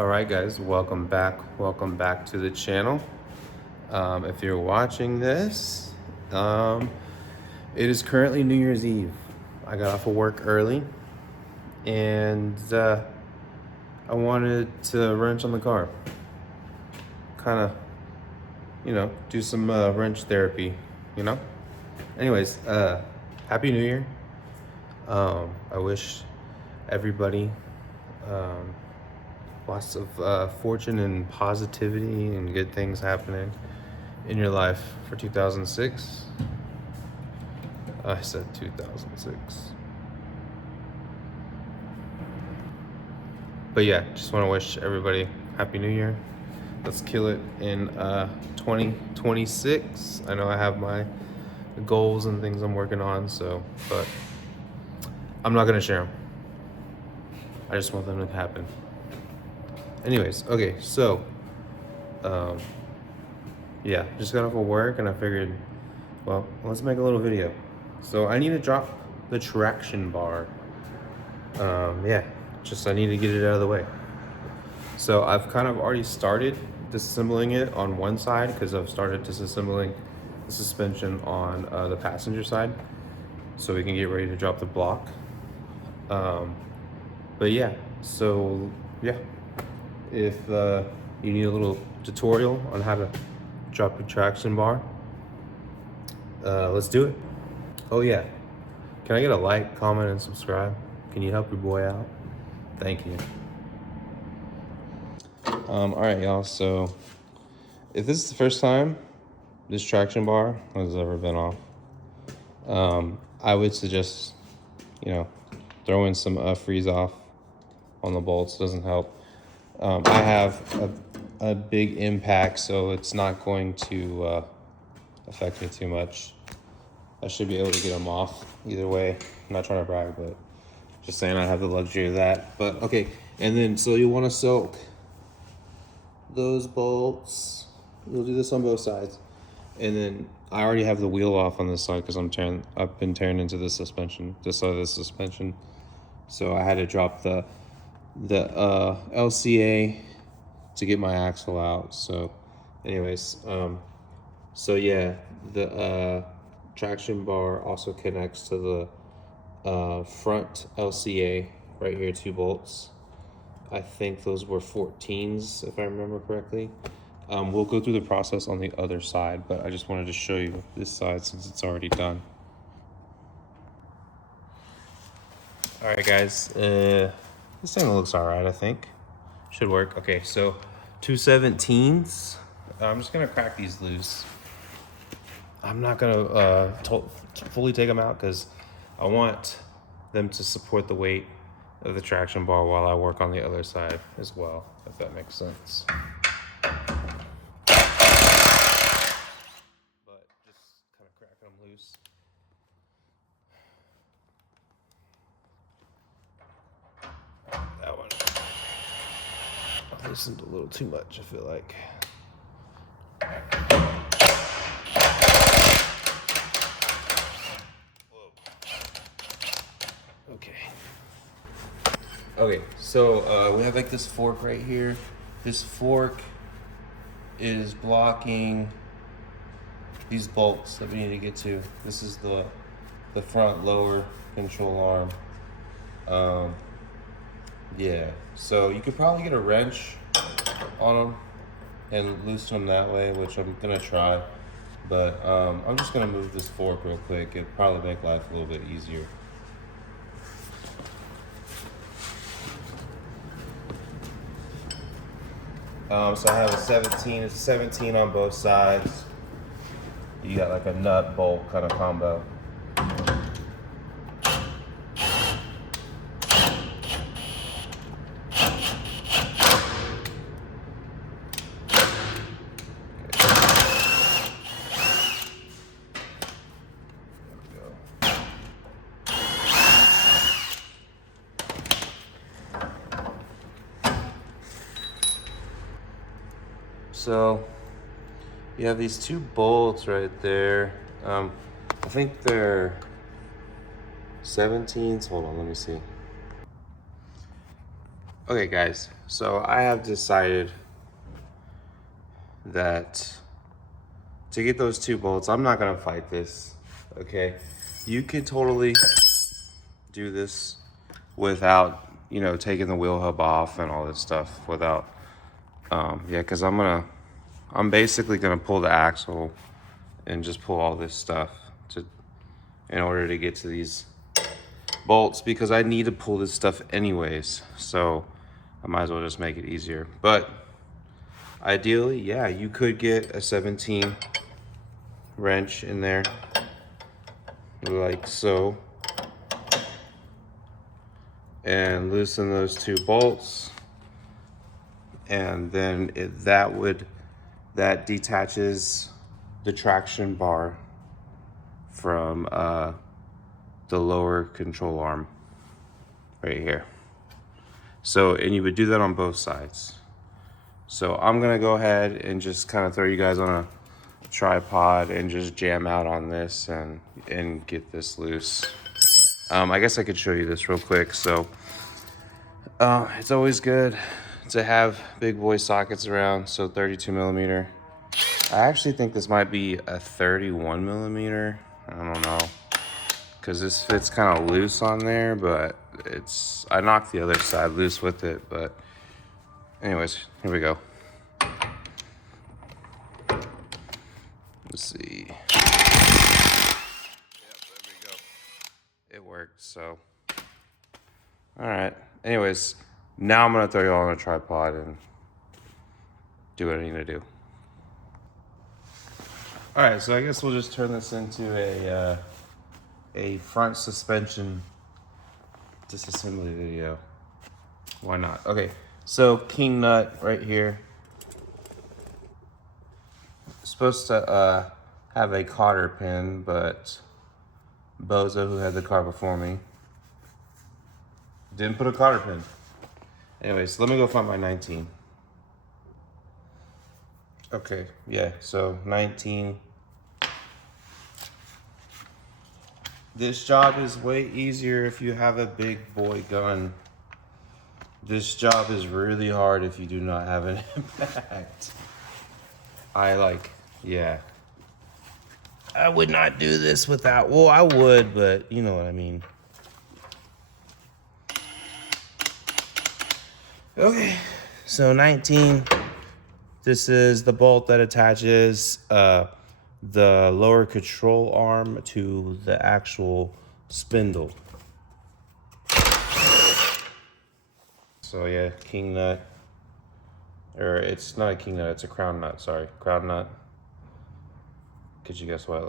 All right, guys, welcome back. Welcome back to the channel. If you're watching this, it is currently New Year's Eve. I got off of work early and I wanted to wrench on the car. Kind of, do some wrench therapy, you know? Anyways, Happy New Year. I wish everybody lots of fortune and positivity and good things happening in your life for 2006. I said 2006. But yeah, just want to wish everybody Happy New Year. Let's kill it in 2026. I know I have my goals and things I'm working on, but I'm not gonna share them. I just want them to happen. Anyways, okay, so yeah, just got off of work and I figured, well, let's make a little video. So I need to drop the traction bar. Yeah, I need to get it out of the way. So I've kind of already started disassembling it on one side because I've started disassembling the suspension on the passenger side, so we can get ready to drop the block. But yeah, so yeah, if you need a little tutorial on how to drop your traction bar, let's do it. Oh yeah, can I get a like, comment, and subscribe? Can you help your boy out? Thank you. All right, y'all, so if this is the first time this traction bar has ever been off, I would suggest, throw in some freeze off on the bolts. Doesn't help. I have a big impact, so it's not going to affect me too much. I should be able to get them off either way. I'm not trying to brag, but just saying I have the luxury of that. But okay, and then so you want to soak those bolts. We'll do this on both sides. And then I already have the wheel off on this side because I've been tearing into the suspension, this side of the suspension. So I had to drop the LCA to get my axle out. So anyways, so yeah, the traction bar also connects to the front LCA right here, 2 bolts. I think those were 14s if I remember correctly. We'll go through the process on the other side, but I just wanted to show you this side since it's already done. All right, guys, this thing looks all right, I think. Should work. Okay, so 217s. I'm just gonna crack these loose. I'm not gonna fully take them out because I want them to support the weight of the traction bar while I work on the other side as well, if that makes sense. But just kind of cracking them loose. That one I loosened a little too much, I feel like. Okay, so we have like this fork right here. This fork is blocking these bolts that we need to get to. This is the front lower control arm. Yeah, so you could probably get a wrench on them and loosen them that way, which I'm gonna try. But I'm just gonna move this fork real quick. It'd probably make life a little bit easier. So I have a 17. It's a 17 on both sides. You got like a nut bolt kind of combo. So you have these 2 bolts right there. I think they're 17s. Hold on, let me see. Okay guys, so I have decided that to get those 2 bolts, I'm not gonna fight this, okay? You could totally do this without, you know, taking the wheel hub off and all this stuff without, yeah, cause I'm basically gonna pull the axle and just pull all this stuff in order to get to these bolts, because I need to pull this stuff anyways. So I might as well just make it easier. But ideally, yeah, you could get a 17 wrench in there like so, and loosen those 2 bolts, and then that detaches the traction bar from the lower control arm right here. So, and you would do that on both sides. So I'm gonna go ahead and just kind of throw you guys on a tripod and just jam out on this and get this loose. I guess I could show you this real quick. So it's always good to have big boy sockets around. So 32 millimeter. I actually think this might be a 31 millimeter. I don't know, because this fits kind of loose on there, but I knocked the other side loose with it. But anyways, here we go. Let's see. Yep, there we go. It worked, so. All right. Anyways, now I'm gonna throw you all on a tripod and do what I need to do. All right, so I guess we'll just turn this into a front suspension disassembly video. Why not? Okay, so king nut right here. Supposed to have a cotter pin, but Bozo, who had the car before me, didn't put a cotter pin. Anyways, let me go find my 19. Okay, yeah, so 19. This job is way easier if you have a big boy gun. This job is really hard if you do not have an impact. Yeah. I would not do this without, well, I would, but you know what I mean. Okay, so 19. This is the bolt that attaches the lower control arm to the actual spindle. So yeah, king nut. Or it's not a king nut, it's a crown nut, sorry. Crown nut. Could you guess why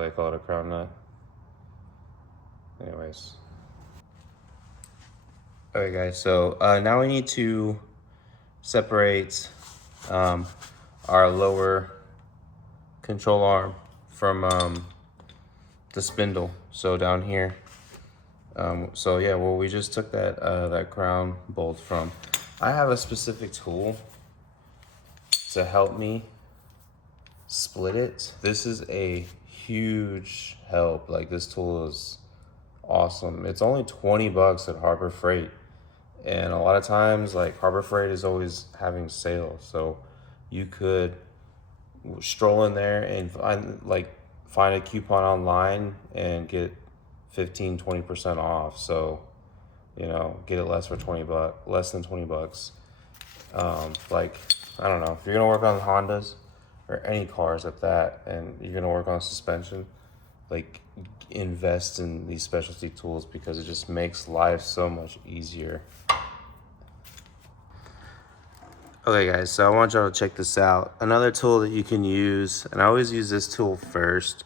they call it a crown nut? Anyways. Okay guys, so now we need to separate our lower control arm from the spindle. So down here. So yeah, well, we just took that crown bolt from. I have a specific tool to help me split it. This is a huge help. Like, this tool is awesome. It's only 20 bucks at Harbor Freight. And a lot of times, like, Harbor Freight is always having sales. So you could stroll in there and find a coupon online and get 15-20% off. So, you know, get it less than 20 bucks. Like, I don't know, if you're gonna work on Hondas or any cars at that, and you're gonna work on suspension, like, invest in these specialty tools, because it just makes life so much easier. Okay guys, so I want y'all to check this out. Another tool that you can use, and I always use this tool first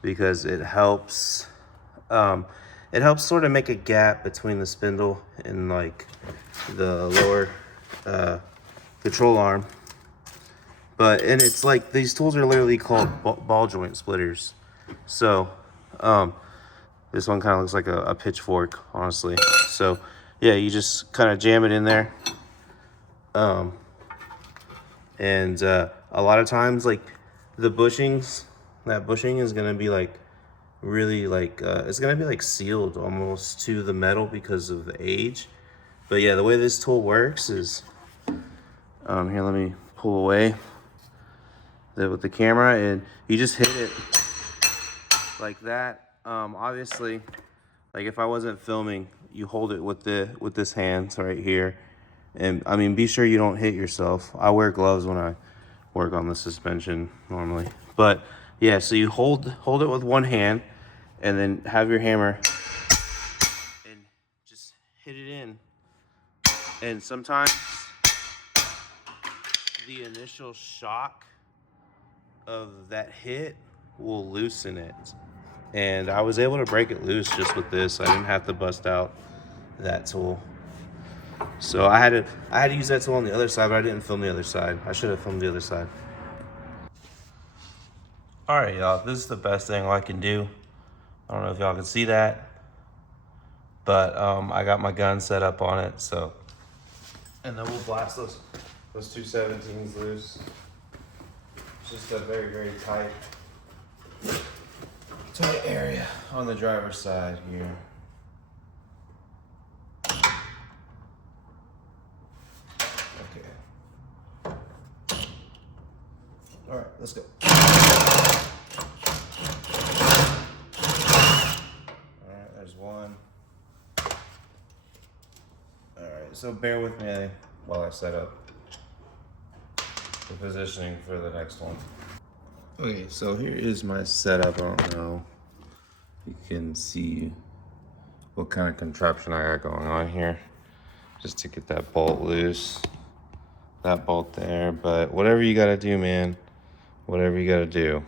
because it helps sort of make a gap between the spindle and like the lower control arm. And it's like, these tools are literally called ball joint splitters. So this one kind of looks like a pitchfork, honestly. So yeah, you just kind of jam it in there. And a lot of times, like, the bushings, that bushing is gonna be like really like it's gonna be like sealed almost to the metal because of the age. But yeah, the way this tool works is, here, let me pull away with the camera, and you just hit it like that. Obviously, like if I wasn't filming, you hold it with this hand right here. And I mean, be sure you don't hit yourself. I wear gloves when I work on the suspension normally. But yeah, so you hold it with one hand, and then have your hammer and just hit it in. And sometimes the initial shock of that hit will loosen it. And I was able to break it loose just with this. I didn't have to bust out that tool. So I had to use that tool on the other side, but I didn't film the other side. I should have filmed the other side. All right, y'all, this is the best thing I can do. I don't know if y'all can see that, but I got my gun set up on it, so. And then we'll blast those 217s loose. It's just a very, very tight area on the driver's side here. Okay. All right, let's go. All right, there's one. All right, so bear with me while I set up the positioning for the next one. Okay, so here is my setup. I don't know if you can see what kind of contraption I got going on here, just to get that bolt loose, that bolt there. But whatever you gotta do, man, whatever you gotta do.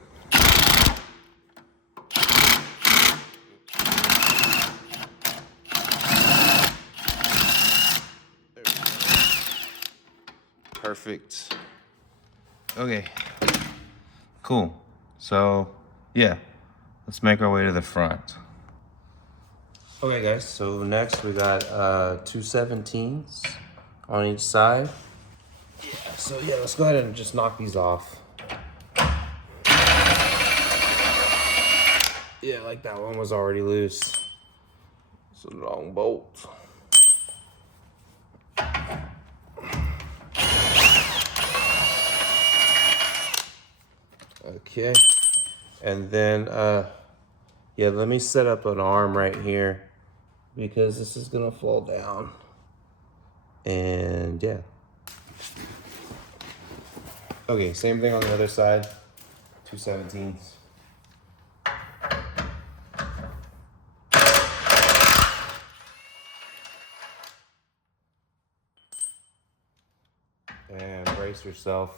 Perfect. Okay, cool. So yeah, let's make our way to the front. Okay guys, so next we got 217s on each side. Yeah, so yeah, let's go ahead and just knock these off. Yeah, like that one was already loose. It's a long bolt. Okay, and then yeah, let me set up an arm right here because this is gonna fall down. And yeah. Okay, same thing on the other side. 217s. And brace yourself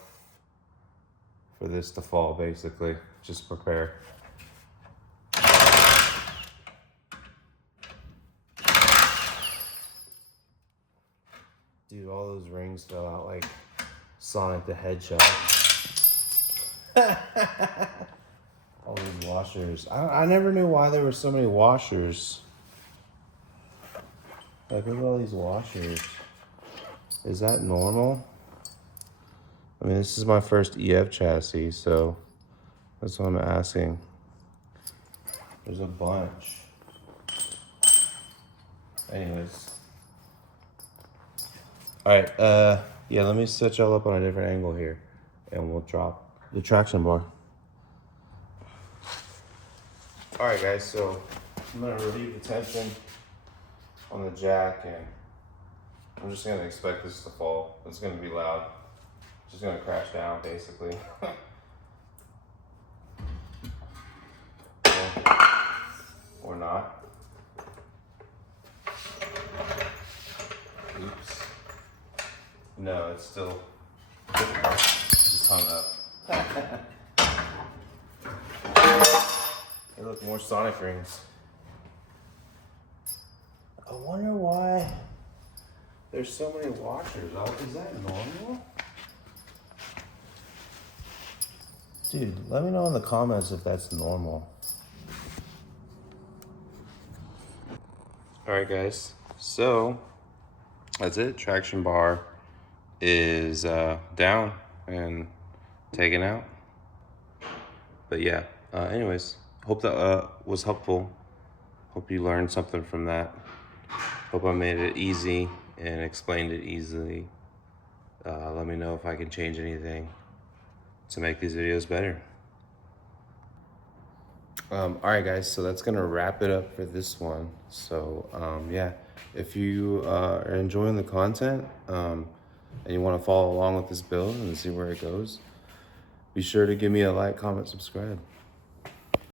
for this to fall, basically. Just prepare. Dude, all those rings fell out like Sonic the Hedgehog. All these washers. I never knew why there were so many washers. Like, look at all these washers. Is that normal? I mean, this is my first EF chassis, so that's what I'm asking. There's a bunch. Anyways. All right, yeah, let me set y'all up on a different angle here, and we'll drop the traction bar. All right, guys, so I'm gonna relieve the tension on the jack, and I'm just gonna expect this to fall. It's gonna be loud. It's just gonna crash down, basically. Or not. Oops. No, it's still just hung up. Hey, look, more Sonic rings. I wonder why there's so many washers. Is that normal? Dude, let me know in the comments if that's normal. All right, guys. So that's it. Traction bar is down and taken out. But yeah, anyways, hope that was helpful. Hope you learned something from that. Hope I made it easy and explained it easily. Let me know if I can change anything to make these videos better. All right, guys, so that's gonna wrap it up for this one. So yeah, if you are enjoying the content and you want to follow along with this build and see where it goes, be sure to give me a like, comment, subscribe.